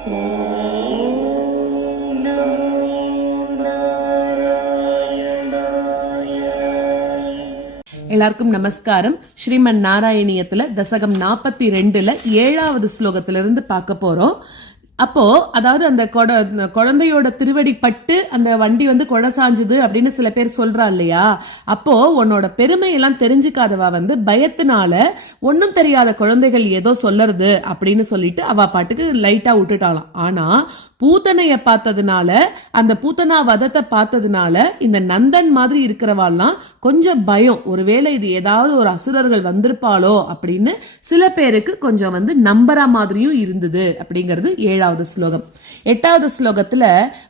எல்லாருக்கும் நமஸ்காரம். ஸ்ரீமன் நாராயணியத்துல தசகம் 42ல 7வது ஸ்லோகத்திலிருந்து பார்க்க போறோம். அப்போ அதாவது அந்த குழந்தையோட திருவடி பட்டு அந்த வண்டி வந்து கொடை சாஞ்சுது அப்படின்னு சில பேர் சொல்றா இல்லையா. அப்போ உன்னோட பெருமையெல்லாம் தெரிஞ்சுக்காதவா வந்து பயத்தினால ஒன்னும் தெரியாத குழந்தைகள் ஏதோ சொல்லறது அப்படின்னு சொல்லிட்டு அவ பாட்டுக்கு லைட்டா விட்டுட்டாலாம். ஆனா பூத்தனைய பார்த்ததுனால, அந்த பூத்தனா வதத்தை பார்த்ததுனால இந்த நந்தன் மாதிரி இருக்கிறவாள்லாம் கொஞ்சம் பயம், ஒருவேளை இது ஏதாவது ஒரு அசுரர்கள் வந்திருப்பாளோ அப்படின்னு சில பேருக்கு கொஞ்சம் வந்து நம்புற மாதிரியும் இருந்தது அப்படிங்கிறது 7வது ஸ்லோகம். 8வது ஸ்லோகத்துல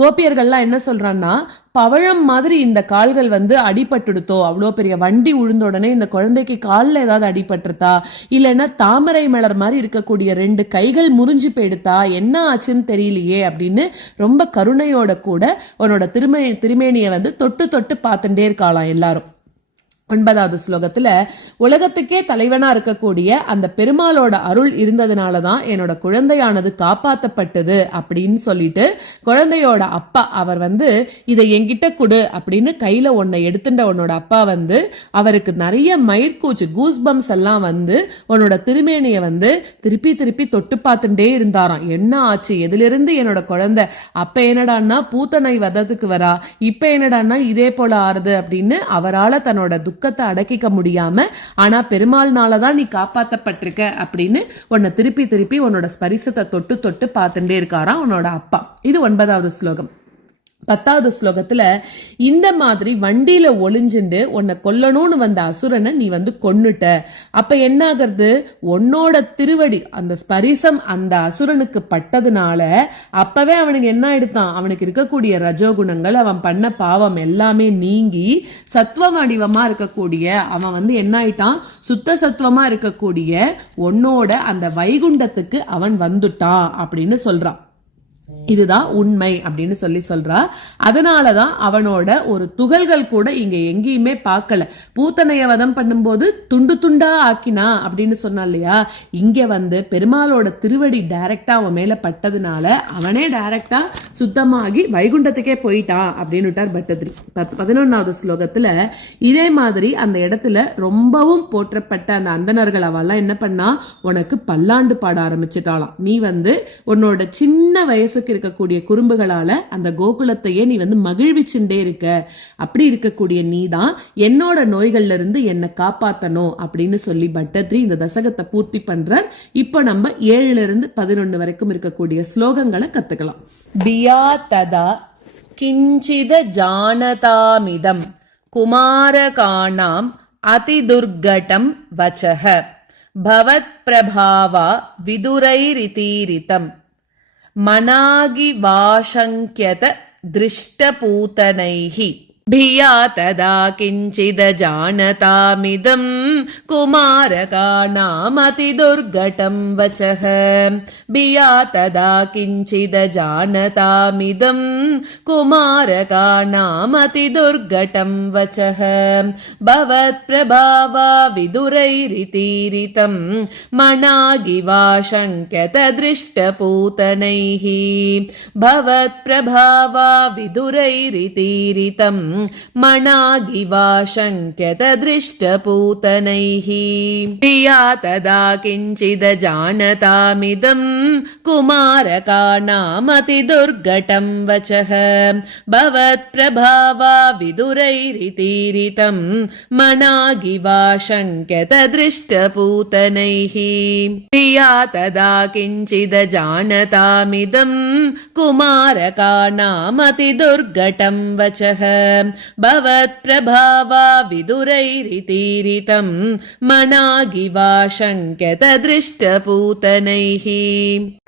கோபியர்கள்லாம் என்ன சொல்றான்னா, பவழம் மாதிரி இந்த கால்கள் வந்து அடிபட்டுடுத்தோ, அவ்வளோ பெரிய வண்டி உழுந்த உடனே இந்த குழந்தைக்கு காலில் ஏதாவது அடிபட்டுருத்தா, இல்லைன்னா தாமரை மலர் மாதிரி இருக்கக்கூடிய 2 கைகள் முறிஞ்சு போயிடுத்தா, என்ன ஆச்சுன்னு தெரியலையே அப்படின்னு ரொம்ப கருணையோட கூட உன்னோட திருமேனியை வந்து தொட்டு தொட்டு பார்த்துட்டே இருக்காளாம் எல்லாரும். 9வது ஸ்லோகத்துல உலகத்துக்கே தலைவனா இருக்கக்கூடிய அந்த பெருமாளோட அருள் இருந்ததுனாலதான் என்னோட குழந்தையானது காப்பாற்றப்பட்டது அப்படின்னு சொல்லிட்டு குழந்தையோட அப்பா அவர் வந்து இதை என்கிட்ட கொடு அப்படின்னு கையில ஒன்னை எடுத்துட்ட உன்னோட அப்பா வந்து அவருக்கு நிறைய மயிர்கூச்சு கூஸ்பம்ஸ் எல்லாம் வந்து உன்னோட திருமேனிய வந்து திருப்பி திருப்பி தொட்டு பார்த்துட்டே இருந்தாராம். என்ன ஆச்சு, எதிலிருந்து என்னோட குழந்தை, அப்ப என்னடான்னா பூத்தனை வதத்துக்கு வரா, இப்ப என்னடான்னா இதே போல ஆறுது அப்படின்னு அவரால் தன்னோட துக்கத்தை அடக்கிக்க முடியாம, ஆனா பெருமாள்னாலதான் நீ காப்பாற்றப்பட்டிருக்க அப்படின்னு உன்னை திருப்பி திருப்பி உன்னோட ஸ்பரிசத்தை தொட்டு தொட்டு பார்த்துட்டே இருக்காராம் உன்னோட அப்பா. இது 9வது ஸ்லோகம். 10வது ஸ்லோகத்துல இந்த மாதிரி வண்டியில ஒளிஞ்சுண்டு உன்னை கொல்லணும்னு வந்த அசுரனை நீ வந்து கொன்னுட்ட. அப்ப என்ன ஆகிறது, உன்னோட திருவடி அந்த ஸ்பரிசம் அந்த அசுரனுக்கு பட்டதுனால அப்பவே அவனுக்கு என்ன ஆயிடுத்தான், அவனுக்கு இருக்கக்கூடிய ரஜோகுணங்கள், அவன் பண்ண பாவம் எல்லாமே நீங்கி சத்துவ வடிவமா இருக்கக்கூடிய அவன் வந்து என்ன ஆயிட்டான், சுத்த சத்துவமா இருக்கக்கூடிய உன்னோட அந்த வைகுண்டத்துக்கு அவன் வந்துட்டான் அப்படின்னு சொல்றான். இதுதான் உண்மை அப்படின்னு சொல்றா. அதனாலதான் அவனோட ஒரு துகள்கள் கூட இங்க எங்கேயுமே பார்க்கல. பூத்தனைய வதம் பண்ணும்போது துண்டு துண்டா ஆக்கினா அப்படின்னு சொன்னா இல்லையா, இங்க வந்து பெருமாளோட திருவடி டைரக்டா அவன் மேல பட்டதுனால அவனே டைரக்டா சுத்தமாகி வைகுண்டத்துக்கே போயிட்டான் அப்படின்னு விட்டார் பட்டதிரி. 11வது ஸ்லோகத்துல இதே மாதிரி அந்த இடத்துல ரொம்பவும் போற்றப்பட்ட அந்த அந்தணர்கள் அவெல்லாம் என்ன பண்ணா, உனக்கு பல்லாண்டு பாட ஆரம்பிச்சுட்டாலாம். நீ வந்து உன்னோட சின்ன வயசுக்கு இருக்கக்கூடிய குறும்புகளால அந்த கோகுலத்தையே நீ வந்து மகிழ்விச்சுட்டே இருக்க. அப்படி இருக்கக்கூடிய நீ தான் என்னோட நோய்கள்ல இருந்து என்னை காப்பாத்தணும் அப்படின்னு சொல்லி பட்டத்ரி இந்த தசகத்தை பூர்த்தி பண்றார். இப்ப நம்ம 7லிருந்து 11 வரைக்கும் இருக்கக்கூடிய ஸ்லோகங்களை கத்துக்கலாம். பியா ததா கிஞ்சித ஜானதாமிதம் குமாரகாணாம் அதிதுர்கடம் வச்சஹ பவத் பிரபாவா விதுரைரிதீரிதம் மனாகி வாசங்கியத திருஷ்டபூதனைஹி பியா ததா கிஞ்சித ஜானதாமிதம் குமாரகாணாம் அதிதுர்கடம் வச்சஹ பியா ததா கிஞ்சித ஜானதாமிதம் குமாரகாணாம் அதிதுர்கடம் வச்சஹ பவத் பிரபாவா விதுரைரிதீரிதம் மனாகி வாசங்கியத திருஷ்டபூதனைஹி பவத் பிரபாவா விதுரைரிதீரிதம் மனாகிவா சங்கியத திருஷ்டபூதனைஹ பியா ததா கிஞ்சித ஜானதாமிதம் குமாரகாணாம் அதிதுர்கடம் வச்சஹ பவத் பிரபாவா விதுரைரிதீரிதம் மனாகிவா சங்கியத திருஷ்டபூதனைஹ பியா ததா கிஞ்சித ஜானதாமிதம் குமாரகாணாம் அதிதுர்கடம் வச்சஹ பவத் பிரபாவா விதுரைரிதீரிதம் மனாகிவா சங்கியத திருஷ்டபூதனைஹ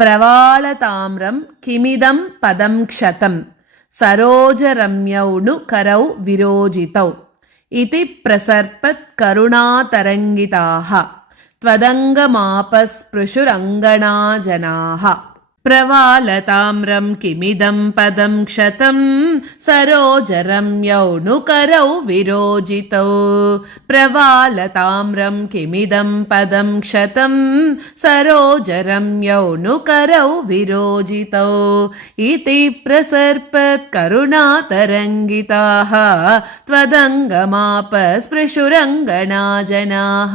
பிரவாளதாம்ரம் கிமிதம் பதம் க்ஷதம் சரோஜரம்யௌனு கரௌ விரோஜிதௌ இதி பிரசர்பத் கருணாதரங்கிதாஹ த்வதங்கமாபஸ்பிருஷுரங்கணாஜனாஹ प्रवालताम्रं किमिदं पदं क्षतं सरोजरम्यौ नुकरौ विरोजितौ प्रवालताम्रं किमिदं पदं क्षतं सरोजरम्यौ नुकरौ विरोजितौ इति प्रसर्पत्करुणातरङ्गिताः त्वदङ्गमापस्पृशुरङ्गनाजनाः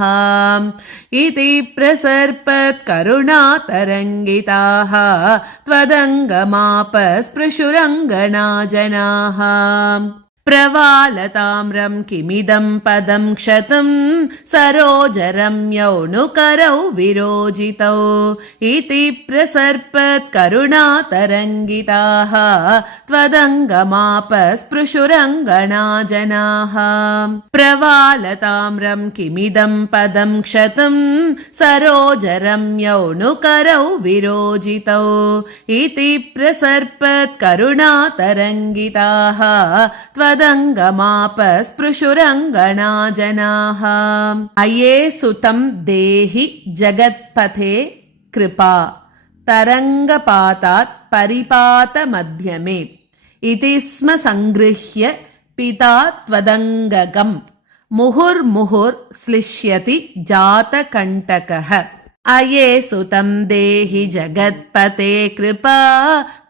इति प्रसर्पत्करुणातरङ्गिताः त्वदङ्गमापस्पृशुरङ्गनाजनाः प्रवालताम्रं किमिदं पदं क्षतं सरोजरम्यौ नुकरौ विरोजितौ इति प्रसर्पत्करुणातरङ्गिताः त्वदङ्गमापस्पृशुरङ्गनाजनाः प्रवालताम्रं किमिदं पदं क्षतं सरोजरम्यौ नुकरौ विरोजितौ इति प्रसर्पत्करुणातरङ्गिताः त्वदङ्गमापस्पृशुरङ्गनाजनाः अये सुतं देहि जगत्पथे कृपा तरङ्गपातात् परिपातमध्यमे इति स्म संगृह्य पिता त्वदङ्गकम् मुहुर्मुहुर्श्लिष्यति जातकण्टकः अये सुतं देहि जगत्पते कृपा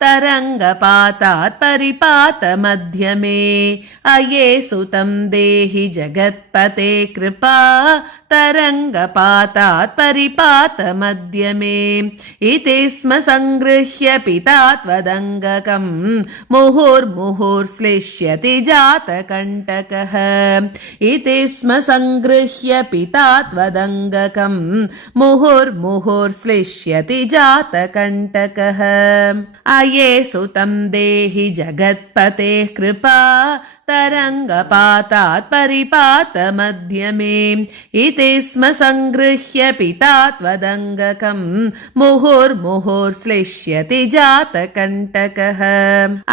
तरङ्गपातात् परिपातमध्यमे अये सुतं देहि जगत्पते कृपा तरङ्गपातात् परिपातमध्यमे इति स्म संगृह्य पिता त्वदङ्गकम् मुहुर्मुहुर्श्लिष्यति जातकण्टकः इति स्म संगृह्य पिता त्वदङ्गकम् मुहुर्मुहुर्श्लिष्यति जातकण्टकः अये सुतं देहि जगत्पते कृपा तरङ्गपातात् परिपातमध्यमे इति स्म संगृह्य पिता त्वदङ्गकम् मुहुर्मुहुर्श्लिष्यति जातकण्टकः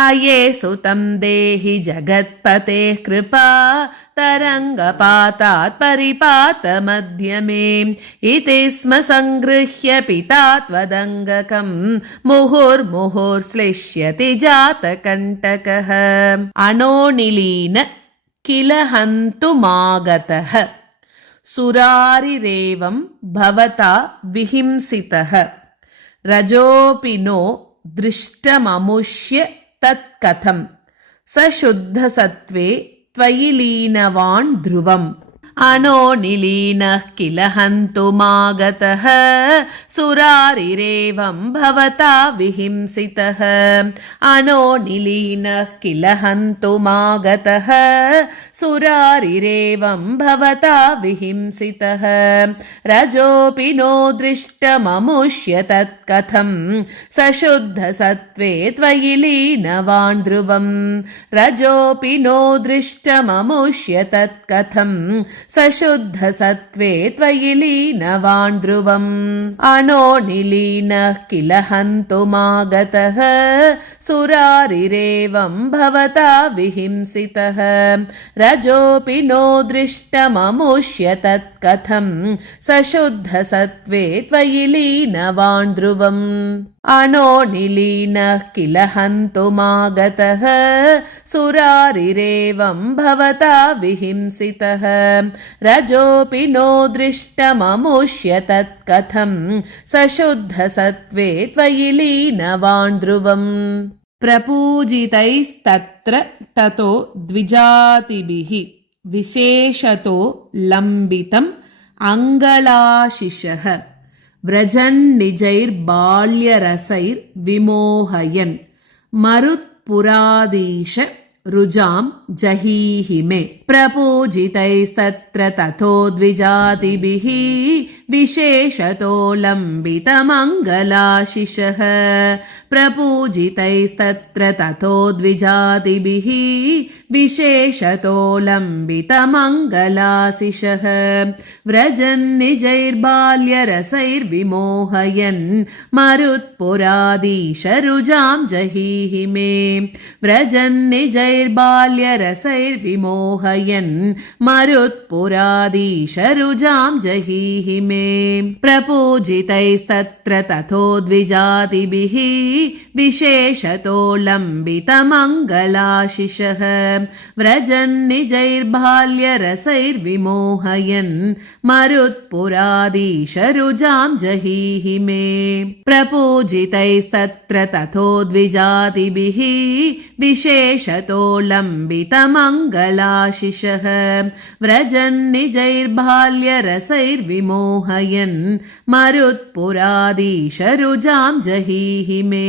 अये सुतं देहि जगत्पते कृपा तरङ्गपातात् परिपातमध्यमे इति स्म संगृह्य पिता त्वदङ्गकम् मुहुर्मुहुर्श्लिष्यति जातकण्टकः अनोनिलीन किल हन्तुमागतः सुरारिरेवं भवता विहिंसितः रजोऽपि नो दृष्टममुष्य तत्कथम् स शुद्धसत्त्वे त्वयि लीनवान् ध्रुवम् अनोनिलीनः किल हन्तुमागतः सुरारिरेवं भवता विहिंसितः अनोनिलीनः किल हन्तुमागतः सुरारिरेवं भवता विहिंसितः रजोऽपि नो दृष्टममुष्य तत्कथम् स शुद्धसत्त्वे त्वयि लीनवान् ध्रुवम् रजोऽपि नो दृष्टममुष्य तत्कथम् स शुद्धसत्त्वे त्वयि लीनवान् ध्रुवम् अनोनिलीनः किल हन्तुमागतः सुरारिरेवं भवता विहिंसितः रजोऽपि नो दृष्टममुष्य तत्कथम् स शुद्धसत्त्वे त्वयि लीनवान् ध्रुवम् अनोनिलीनः किल हन्तुमागतः सुरारिरेवं भवता विहिंसितः रजोऽपि नो दृष्टममुष्य तत्कथम् स शुद्धसत्त्वे त्वयि लीनवान् ध्रुवम् प्रपूजितैस्तत्र ततो द्विजातिभिः विशेषतो लम्बितम् अङ्गलाशिषः व्रजन्निजैर्बाल्यरसैर्विमोहयन् मरुत्पुराधीश रुजां जहीहि मे प्रपूजितैस्तत्र ततो द्विजातिभिः विशेषतो लम्बितमङ्गलाशिषः प्रपूजितैस्तत्र ततो द्विजातिभिः विशेषतो लम्बितमङ्गलाशिषः व्रजन्निजैर्बाल्यरसैर्विमोहयन् मरुत्पुराधीश रुजां जहीहि मे व्रजन्निजैर्बाल्यरसैर्विमोहयन् रजन्निजैर्बाल्यरसैर्विमोहयन् मरुत्पुराधीशरुजां जहीहि मे प्रपूजितैस्तत्र तथोद्विजातिभिः विशेषतो लम्बितमङ्गलाशिषः व्रजन्निजैर्बाल्यरसैर्विमोहयन् मरुत्पुराधीशरुजां जहीहि मे प्रपूजितैस्तत्र तथोद्विजातिभिः विशेषतो लम्बितमङ्गलाशिषः व्रजन्निजैर्बाल्यरसैर्विमोहयन् मरुत्पुराधीशरुजां जहीहि मे।